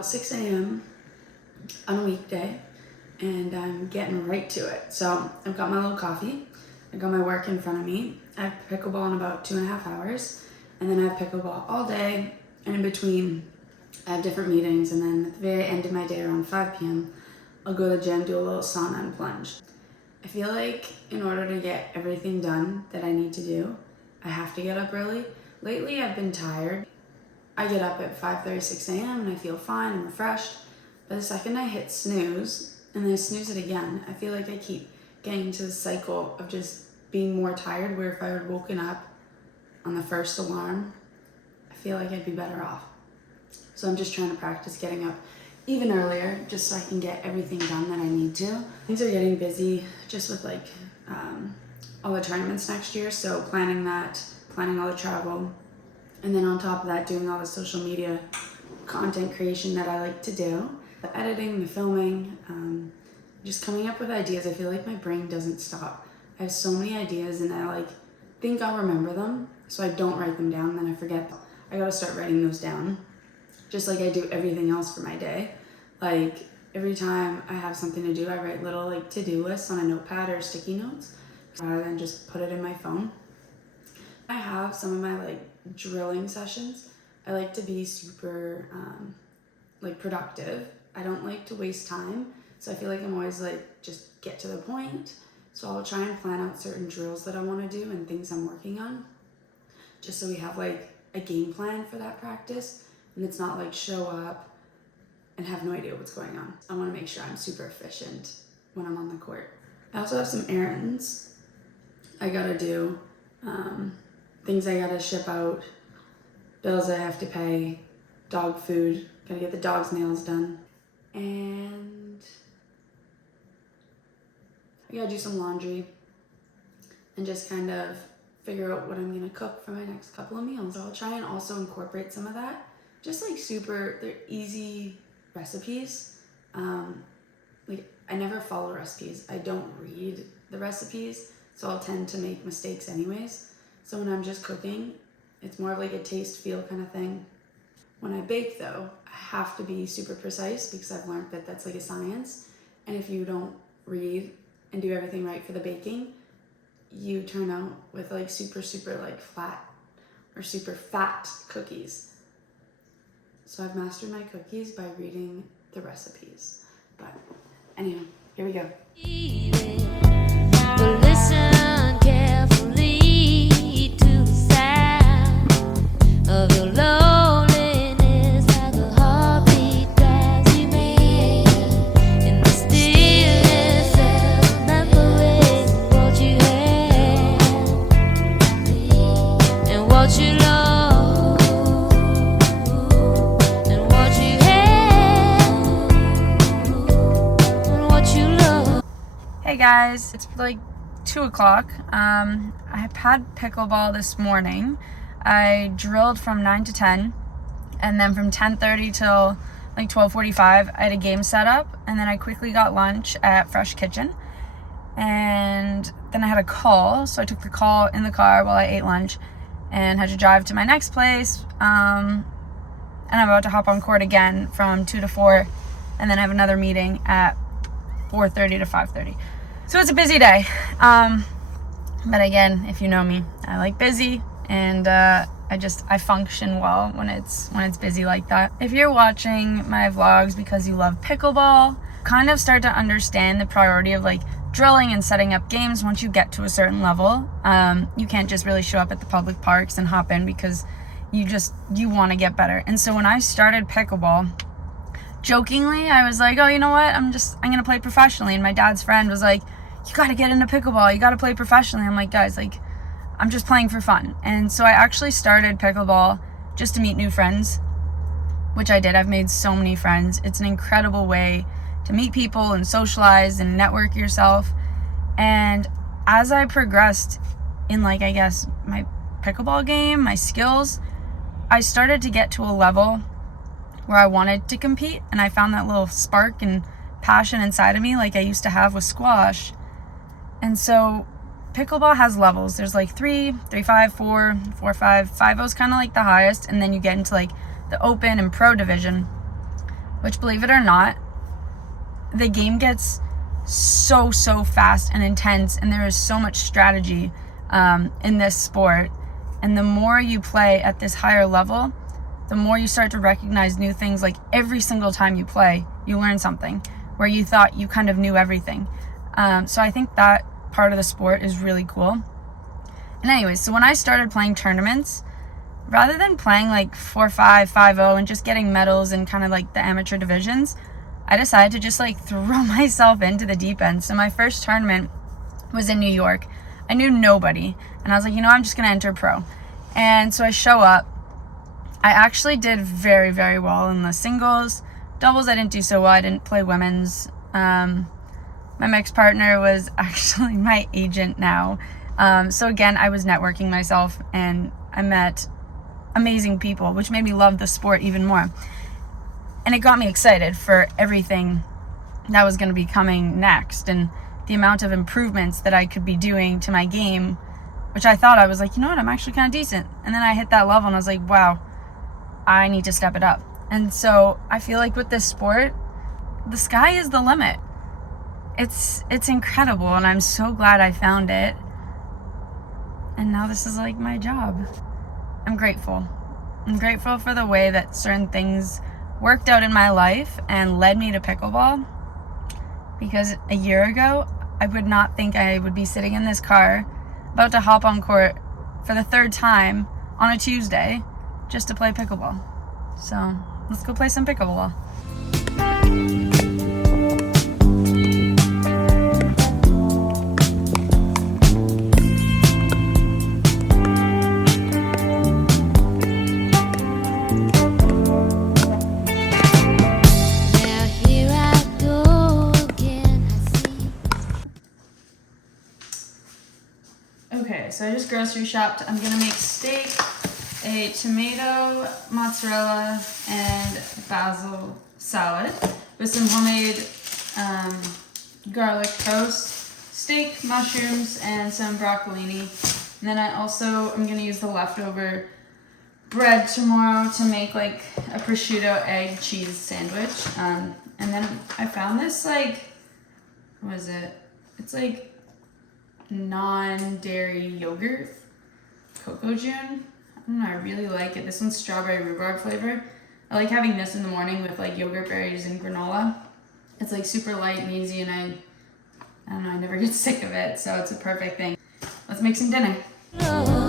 about 6 a.m. on a weekday, and I'm getting right to it. So I've got my little coffee, I got my work in front of me. I have pickleball in about 2.5 hours, and then I have pickleball all day, and in between I have different meetings, and then at the very end of my day around 5 p.m. I'll go to the gym, do a little sauna and plunge. I feel like in order to get everything done that I need to do, I have to get up early. Lately I've been tired. I get up at 5:30, 6 a.m. and I feel fine and refreshed. But the second I hit snooze, and then I snooze it again, I feel like I keep getting into the cycle of just being more tired, where if I had woken up on the first alarm, I feel like I'd be better off. So I'm just trying to practice getting up even earlier, just so I can get everything done that I need to. Things are getting busy just with all the tournaments next year, so planning all the travel, and then on top of that, doing all the social media content creation that I like to do, the editing, the filming, just coming up with ideas. I feel like my brain doesn't stop. I have so many ideas, and I think I'll remember them, so I don't write them down, then I forget. I gotta start writing those down, just like I do everything else for my day. Like every time I have something to do, I write little to-do lists on a notepad or sticky notes rather than just put it in my phone. I have some of my drilling sessions. I like to be super productive. I don't like to waste time, so I feel like I'm always just get to the point. So I'll try and plan out certain drills that I want to do and things I'm working on, just so we have a game plan for that practice, and it's not show up and have no idea what's going on. I want to make sure I'm super efficient when I'm on the court. I also have some errands I gotta do, things I gotta ship out, bills I have to pay, dog food, gotta get the dog's nails done, and I gotta do some laundry and just kind of figure out what I'm gonna cook for my next couple of meals. I'll try and also incorporate some of that, just they're easy recipes. I never follow recipes. I don't read the recipes, so I'll tend to make mistakes anyways. So when I'm just cooking, it's more of a taste feel kind of thing. When I bake though, I have to be super precise, because I've learned that that's a science. And if you don't read and do everything right for the baking, you turn out with super flat or super fat cookies. So I've mastered my cookies by reading the recipes. But anyway, here we go. But listen carefully to the sound of your loneliness, like a heartbeat drives you mad. In the stillness of remembering what you had and what you lost and what you had and what you lost. Hey guys, it's 2 o'clock. I had pickleball this morning. I drilled from 9 to 10, and then from 10:30 till 12:45 I had a game set up, and then I quickly got lunch at Fresh Kitchen, and then I had a call, so I took the call in the car while I ate lunch and had to drive to my next place, and I'm about to hop on court again from 2 to 4, and then I have another meeting at 4:30 to 5:30. So it's a busy day, but again, if you know me, I like busy, and I function well when it's busy like that. If you're watching my vlogs because you love pickleball, kind of start to understand the priority of drilling and setting up games. Once you get to a certain level, you can't just really show up at the public parks and hop in, because you want to get better. And so when I started pickleball, jokingly, I was like, oh, you know what? I'm gonna play professionally. And my dad's friend was like, you gotta get into pickleball. You gotta play professionally. I'm like, guys, I'm just playing for fun. And so I actually started pickleball just to meet new friends, which I did. I've made so many friends. It's an incredible way to meet people and socialize and network yourself. And as I progressed in my pickleball game, my skills, I started to get to a level where I wanted to compete, and I found that little spark and passion inside of me like I used to have with squash. And so pickleball has levels. There's 3, 3-5, 4, 4-5. 5-0 is kind of the highest, and then you get into the open and pro division. which, believe it or not, the game gets so fast and intense, and there is so much strategy in this sport. And the more you play at this higher level, the more you start to recognize new things. Like every single time you play, you learn something where you thought you kind of knew everything. So I think that part of the sport is really cool. And anyways, so when I started playing tournaments, rather than playing like 4-5, 5-0 and just getting medals in kind of like the amateur divisions, I decided to just like throw myself into the deep end. So my first tournament was in New York. I knew nobody, and I was like, I'm just gonna enter pro. And so I show up. I actually did very, very well in the singles. Doubles, I didn't do so well. I didn't play women's. My mixed partner was actually my agent now. So again, I was networking myself, and I met amazing people, which made me love the sport even more. And it got me excited for everything that was going to be coming next, and the amount of improvements that I could be doing to my game, which I thought I was like, I'm actually kind of decent. And then I hit that level and I was like, wow, I need to step it up. And so I feel like with this sport, the sky is the limit. It's incredible, and I'm so glad I found it. And now this is like my job. I'm grateful. I'm grateful for the way that certain things worked out in my life and led me to pickleball. Because a year ago, I would not think I would be sitting in this car about to hop on court for the third time on a Tuesday just to play pickleball. So let's go play some pickleball. Now here I go again. I see. Okay, so I just grocery shopped. I'm gonna make steak, a tomato, mozzarella, and basil salad with some homemade garlic toast, steak, mushrooms, and some broccolini. And then I also am gonna use the leftover bread tomorrow to make like a prosciutto egg cheese sandwich. And then I found this what is it? It's like non-dairy yogurt, Cocoa June. I don't know, I really like it. This one's strawberry rhubarb flavor. I like having this in the morning with like yogurt berries and granola. It's like super light and easy, and I don't know, I never get sick of it, so it's a perfect thing. Let's make some dinner. Oh.